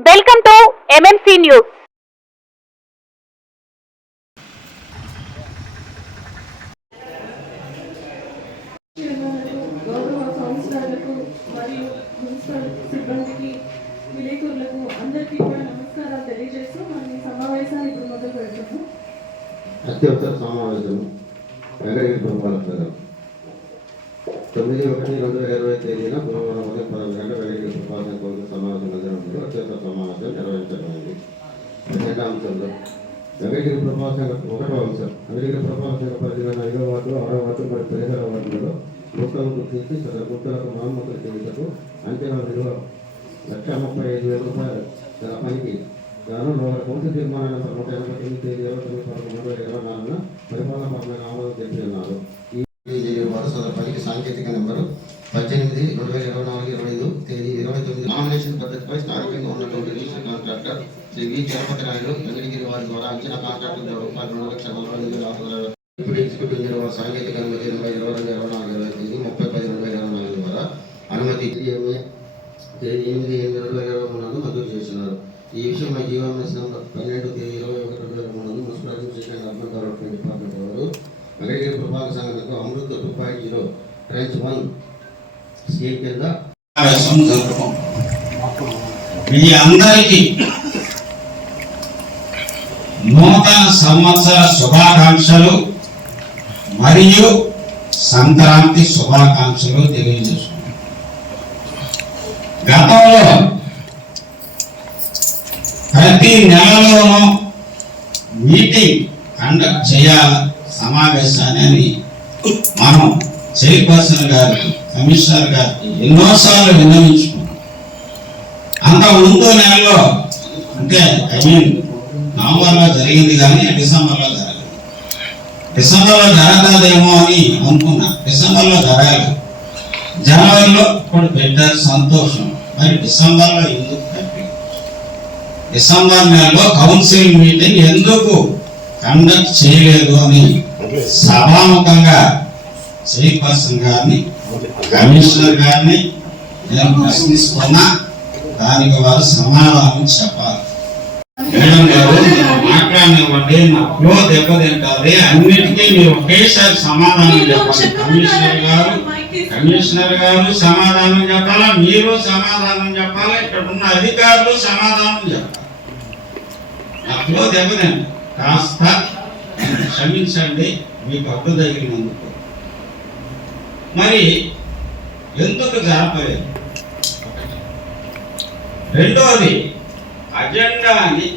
Welcome to MMC news మరియు municipal సిబ్బందికి విలేకరులకు అందరికీ కూడా నమస్కారాలు తెలియజేస్తూ మనం ఈ సమావేశాన్ని ఇప్పుడు మొదలు పెడుతున్నాం అత్యవసర సమావేశం వెంకటగిరి పురపాలక తొమ్మిది ఒకటి రెండు వేల ఇరవై తేదీన గురువారం ఉదయం పదకొండు గంటల వెంకటగిరి పురపాలక కౌన్సిల్ సమావేశం మందిరంలో అత్యవసర సమావేశం నిర్వహించబడింది అజెండా నగరగిరి వెంకటగిరి ఒకటో అంశం నగరగిరి పురపాలక పరిధిలో పరిధిలోని ఐదో వార్డు ఆరో వార్డు మరియు పరిసర వార్డులలో గుర్తులను గుర్తించి సదరు గుర్తులకు మరమ్మతులు చేయుటకు అంచనా విలువ లక్ష ముప్పై ఐదు వేల రూపాయలు. గల పనికి. గాను నూట కౌన్సిల్ తీర్మానాన్ని నూట ఎనభై తొమ్మిది తేదీ ఇరవై తొమ్మిది వరకు మూడు వేల ఇరవై నాలుగున పరిపాలనాపరమైన ఆమోదం తెలిపి ఉన్నారు. ఈ వారు పనికి సాంకేతిక నెంబరు పద్దెనిమిది రెండు వేల ఇరవై నాలుగు ఇరవై ఐదు తేదీ ఇరవై తొమ్మిది నామినేషన్ పద్ధతిపై స్థానికంగా ఉన్నటువంటి register contractor Shri V Chalapathi Naidu Venkatagiri వారి ద్వారా అంచనా కాంట్రాక్టు రూపాయలు రెండు లక్షల నలభై ఎనిమిది వేల ఇప్పుడు ఎగ్జిక్యూటివ్ ఇంజనీర్ సాంకేతిక అనుమతి ఇరవై ఇరవై రెండు ఇరవై నాలుగు ఇరవై తొమ్మిది ముప్పై పది రెండు వేల ఇరవై నాలుగు ద్వారా అనుమతి. ఎనిమిది ఎనిమిది రెండు వేల ఇరవై మూడు మంజూరు చేస్తున్నారు. ఈ విషయమై జీవోఎంఎస్ నెంబర్ పన్నెండు ఇరవై ఒకటి రెండు వేల మూడు municipal administration urban development department వారు వెంకటగిరి పురపాలక సంఘాలకు Amrut two point zero tranche one scheme కింద సమావేశం మీ అందరికీ నూతన సంవత్సర శుభాకాంక్షలు మరియు సంక్రాంతి శుభాకాంక్షలు తెలియజేసుకున్నాం గతంలో ప్రతి నెలలోనూ మీటింగ్ కండక్ట్ చేయాల సమావేశాన్ని అని మనం చైర్పర్సన్ గారికి కమిషనర్ గారికి ఎన్నోసార్లు విన్నవించుకున్నాం. అంత ముందు నెలలో అంటే ఐ మీన్ నవంబర్లో జరిగింది కానీ డిసెంబర్లో జరగదు డిసెంబర్లో జరగదేమో అని అనుకున్నా. డిసెంబర్లో జరగదు జనవరిలో ఇప్పుడు పెట్టారు సంతోషం. మరి డిసెంబర్లో ఎందుకు డిసెంబర్ నెలలో కౌన్సిల్ మీటింగ్ ఎందుకు కండక్ట్ చేయలేదు అని సభాముఖంగా చైర్పర్సన్ గారిని కమిషనర్ గారిని నేను ప్రశ్నిస్తున్నా. దానికి వారు సమాధానం చెప్పాలి. మేడం గారు మాట్లాడనివ్వండి నా ఫ్లో దెబ్బతింటాది. అన్నిటికీ మీరు ఒకేసారి సమాధానం చెప్పాలి కమిషనర్ గారు కమిషనర్ గారు సమాధానం చెప్పాలా? మీరు సమాధానం చెప్పాలా? ఇక్కడ ఉన్న అధికారులు సమాధానం చెప్పాలి? నా ఫ్లో దెబ్బతింది. కాస్త క్షమించండి మీకు అడ్డు తగిలినందుకు. మరి ఎందుకు జరపలేదు రెండోది అజెండాని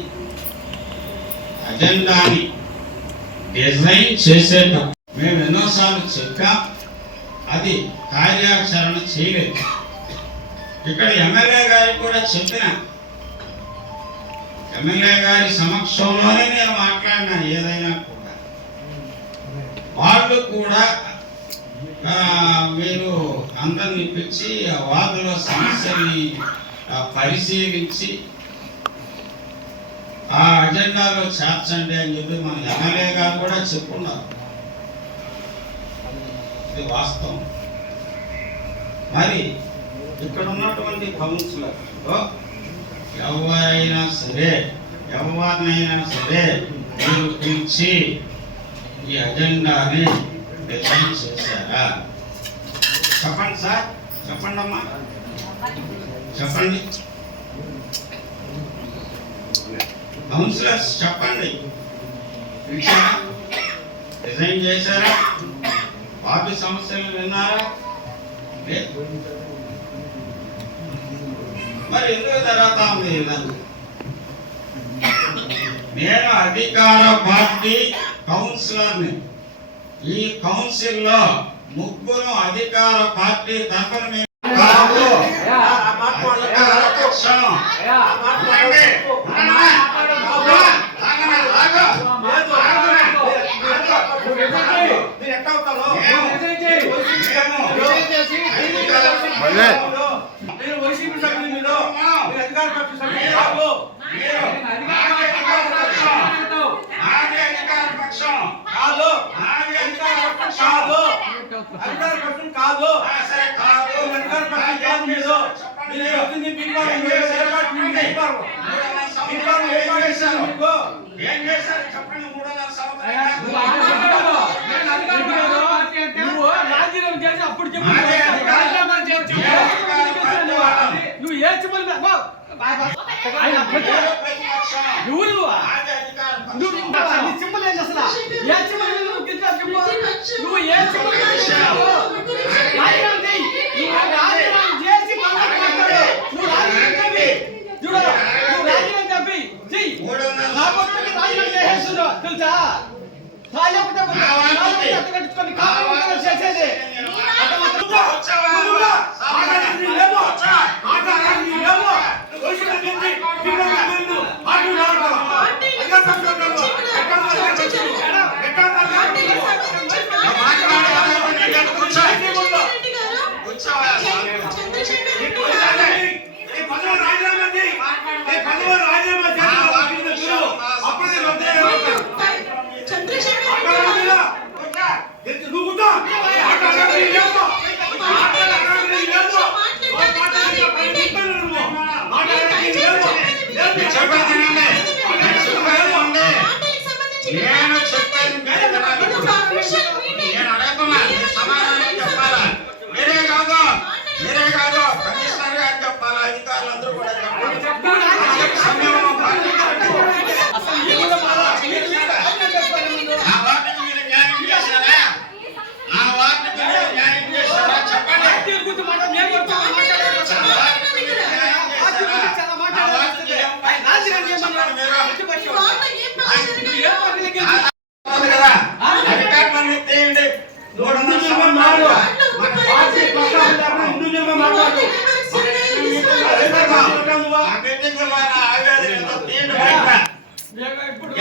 అజెండాని డిజైన్ చేసేటప్పుడు మేము ఎన్నోసార్లు చెప్పాం అది కార్యాచరణ చేయలేదు. ఇక్కడ ఎమ్మెల్యే గారికి కూడా చెప్పిన ఎమ్మెల్యే గారి సమక్షంలోనే నేను మాట్లాడినా ఏదైనా కూడా. వాళ్ళు కూడా మీరు అందరిని పిలిచి వాటిలో సమస్యని పరిశీలించి ఆ అజెండాలో చేర్చండి అని చెప్పి మన ఎమ్మెల్యే గారు కూడా చెప్పున్నారు. ఇది వాస్తవం. మరి ఇక్కడ ఉన్నటువంటి కౌన్సిలర్లో ఎవరైనా సరే ఎవరినైనా సరే మీరు పిలిచి ఈ అజెండాని డిజైన్ చేశారా? చెప్పండి సార్. చెప్పండి అమ్మా. చెప్పండి. కౌన్సిలర్స్ చెప్పండి. డిజైన్ చేశారా? వాటి సమస్యలు విన్నారా. మరి ఎందుకు జరుగుతా ఉంది ఇదంతా నేను అధికార పార్టీ కౌన్సిలర్ని. ఈ కౌన్సిల్లో ముగ్గురు అధికార పార్టీ తరఫున మేము కాదు. మీరు వైసీపీ సభ్యులు మీరు అధికార పక్ష సభ్యులు కాదు. అధికార పక్షం. కాదు. అధికార పక్షం కాదు. మీరు మీరు. చెప్పండి. మూడో నాలుగు సంవత్సరాలు రాజీనామా చేసి అప్పుడు నువ్వు ఏ చెప్పలు ఎవరు ఏ చెప్పలు నువ్వు ఏ చెప్పలు రాజీనామా చేయి నువ్వు రాజీనామా చేసి నువ్వు రాజీనామా చెప్పి చూడ నువ్వు రాజీనామా తెలుసా? తాళి ఒకటే తాళి ఒకటే అత్తగట్టుకొని కావాలి? చేసేది.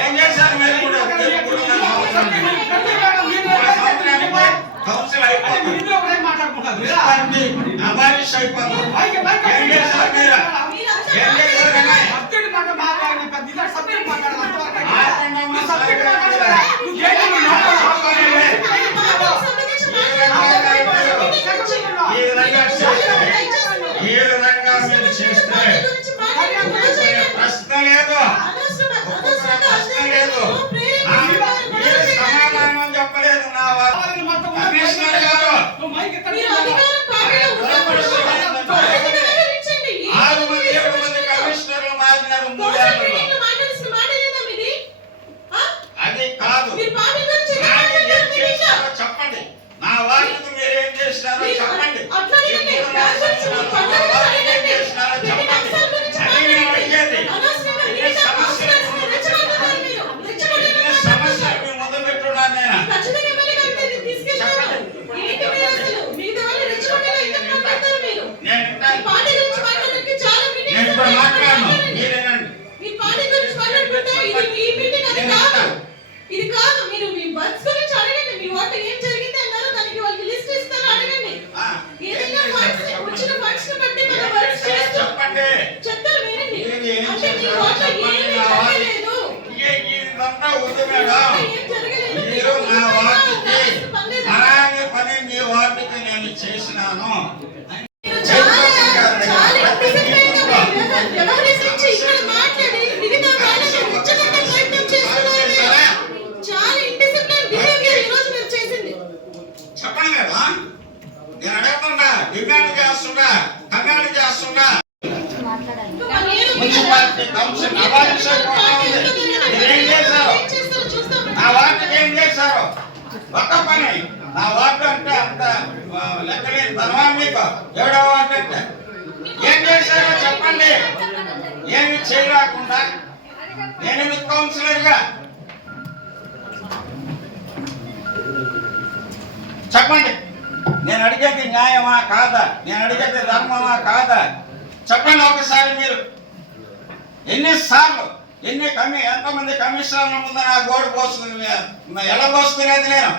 ఏం చేశారు మీరు కూడా కౌన్సిల్ అయిపోతుంది. అబాలిష్ అయిపోతుంది. ఏం చేశారు మీరు? ఏం చేశారు కాదు. చెప్పండి నా వారికి ఏం చేస్తారో చెప్పండి. నా వాటికి అలాగే పని మీ వాటికి నేను చేసినాను. చెప్పండి అడగకుండా మున్సిపాలిటీ కౌన్సిల్ చేశారు? ఒక్క పని. నా వార్డు అంటే అంత లెక్కలేని ధనమా మీకు. ఎవడో వార్డు అంటే. ఏం చేశారో చెప్పండి. ఏమి చేయరాకుండా నేను మీకు కౌన్సిలర్గా. చెప్పండి. నేను అడిగేది న్యాయమా కాదా? నేను అడిగేది ధర్మమా కాదా? చెప్పండి ఒకసారి మీరు. ఎన్నిసార్లు? ఎన్ని కమి ఎంతమంది కమిషనర్ల ముందు నా గోడు పోస్తుంది ఎలా పోస్తున్నది నేను?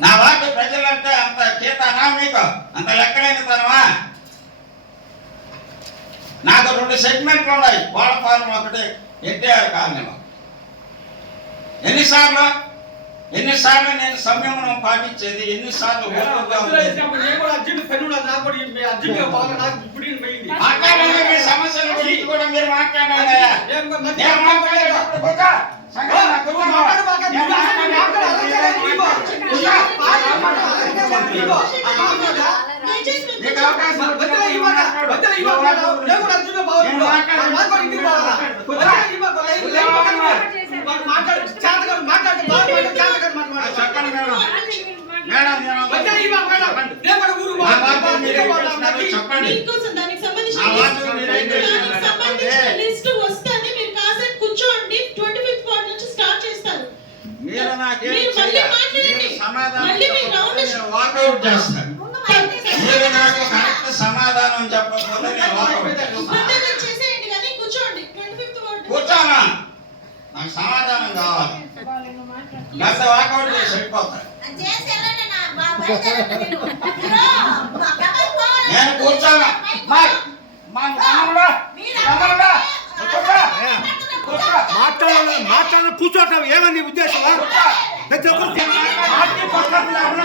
నా వాటి ప్రజలంటే అంత చేతనా మీకు? అంత లెక్కలేని తనమా? నాకు రెండు సెగ్మెంట్లు ఉన్నాయి. కోళ్ళ ఫారం ఒకటి ఎన్టీఆర్ కాలనీలో. ఎన్నిసార్లు? ఎన్నిసార్లు నేను సంయమనం పాటించేది? ఎన్నిసార్లు మాట్లాడలేదు చెప్పండి మేడం మేడం నేను వద్దలే ఇవ్వక, మేడం. నేను కూడా ఊరు నా పోవాలా, మాట బాగా మీరే ఇంటికి పోవాలా, చేస్తున్నారు, నాకు చెప్పండి మీకోసం దానికి సంబంధించిన ఆ లిస్ట్- వాటిని మీరేం చేస్తున్నారు? దానికి సంబంధించిన లిస్ట్ వస్తుంది మీరు కాసేపు కూర్చోండి ట్వంటీ ఫిఫ్త్ వార్డ్ నుంచి స్టార్ట్ చేస్తారు మీరు నాకేం మీరు మళ్ళీ చేయాలి? మాట్లాడండి. మీరు సమాధానం మళ్ళీ మీరు చెప్పకపోతే రౌండ్ నేను వాకౌట్ చేస్తాను మీరు నాకు కరెక్ట్ సమాధానం చెప్పకపోతే నేను వాకౌట్ చేస్తాను ఇబ్బంది చేసేయండి కానీ కూర్చోండి ట్వంటీ ఫిఫ్త్ వార్డ్ కూర్చోనా నాకు సమాధానం కావాలి చేసి వెళ్ళిపోతాను నేను కూర్చోను? మాట్లాడాలి? మాట్లాడాలి? కూర్చోటం ఏమని నీ ఉద్దేశమా? ప్రతి ఒక్కరు పార్టీ పక్కన లేకుండా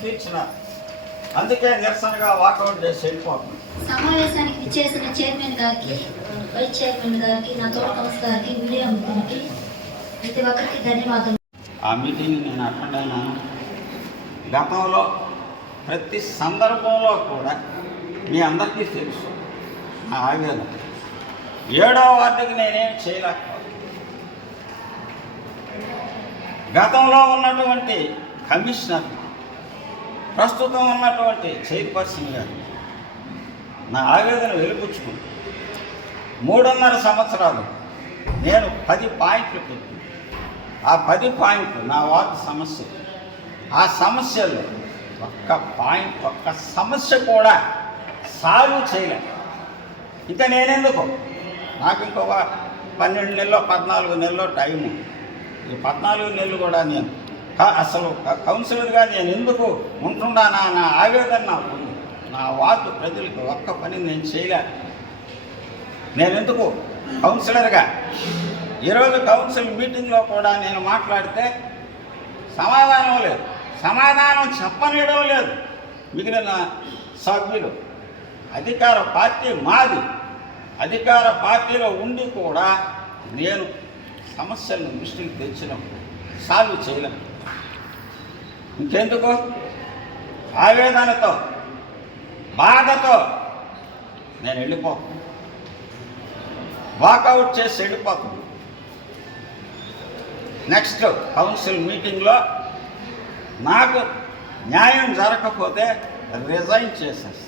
తీర్చిన. అందుకే నిరసనగా వాకౌట్ చేసి వెళ్ళిపోతుంది సమావేశానికి విచ్చేసిన చైర్మన్ గారికి వైస్ చైర్మన్ గారికి నా తోట కౌన్సిల్ గారికి మీడియా మిత్రులకి ప్రతి ఒక్కరికి ధన్యవాదాలు ఆ మీటింగ్ నేను అటెండ్ అయినాను గతంలో ప్రతి సందర్భంలో కూడా మీ అందరికీ తెలుసు. నా ఆవేదన. ఏడో వార్డుకి నేనేం చేయలేకపోతే గతంలో ఉన్నటువంటి కమిషనర్ ప్రస్తుతం ఉన్నటువంటి చైర్పర్సన్ గారు నా ఆవేదన వెలిపుచ్చుకుంది మూడున్నర సంవత్సరాలు నేను పది పాయింట్లు పెట్టి ఆ పది పాయింట్లు నా వార్డు సమస్య. ఆ సమస్యలు ఒక్క పాయింట్ ఒక్క సమస్య కూడా సాల్వ్ చేయలేదు ఇక నేనెందుకు? నాకు ఇంకొక పన్నెండు నెలలో పద్నాలుగు నెలలో టైము. ఈ పద్నాలుగు నెలలు కూడా నేను అసలు కౌన్సిలర్గా నేను ఎందుకు ఉంటున్నానా నా ఆవేదన నాకు ఉంది. నా వార్డు ప్రజలకు ఒక్క పని నేను చేయలే. నేను ఎందుకు కౌన్సిలర్గా? ఈరోజు కౌన్సిల్ మీటింగ్లో కూడా నేను మాట్లాడితే సమాధానం లేదు. సమాధానం చెప్పనీయడం లేదు. మిగిలిన సభ్యులు అధికార పార్టీ మాది. అధికార పార్టీలో ఉండి కూడా నేను సమస్యలను దృష్టికి తెచ్చినప్పుడు సాల్వ్ చేయలేను. ఇంకెందుకు? ఆవేదనతో బాధతో నేను వెళ్ళిపోతాను వాకౌట్ చేసి వెళ్ళిపోతాను. నెక్స్ట్ కౌన్సిల్ మీటింగ్లో నాకు న్యాయం జరగకపోతే రిజైన్ చేసేస్తాను